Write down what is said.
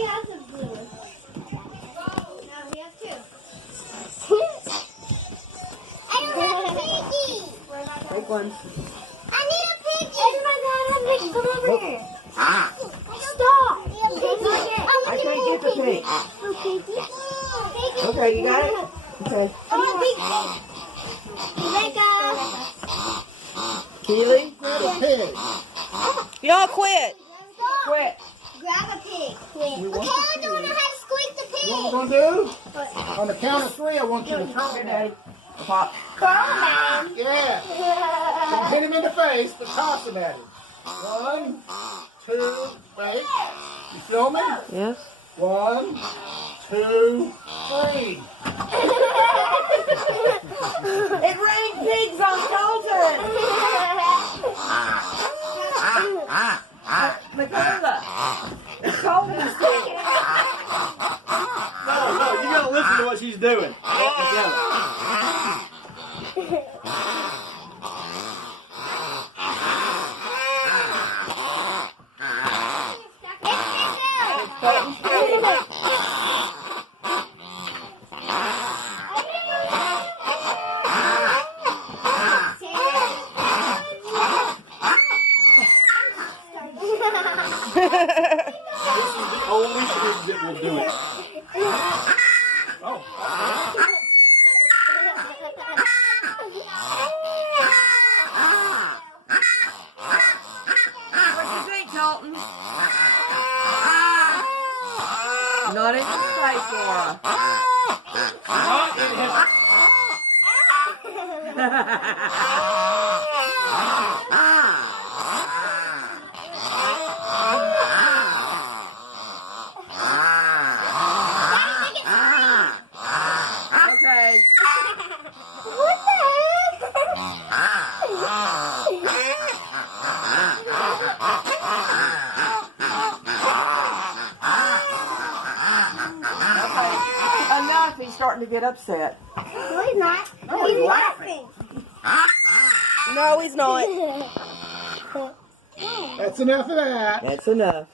he has a blue one. No, he has two. I don't have a piggy. Take one. I need a piggy. Oh my God, I'm big. Come over here. Stop. I can't get the pig. Okay, you got it? Okay. Come on, pig. Rebecca. Keely? Pig. Y'all quit. Quit. Grab a pig. Quit. We Okay, want I don't know how to squeak the You know what pig. we're going to do? On the count of 3, I want you to Here, turn. Daddy. Pop. Yeah. Don't hit him in the face, but toss him at him. 1, 2, wait. You filming? Yes. 1, 2, 3. It rained pigs on Colton. Matilda. Colton sick. No, you gotta listen to what she's doing. Colton's pig. This is the only pig that will do it. Oh. What you think, Colton? Not in his face, Laura. Not in his... Okay. What the Enough, he's starting to get upset. No, he's not. He's laughing. No, he's not. That's enough of that. That's enough.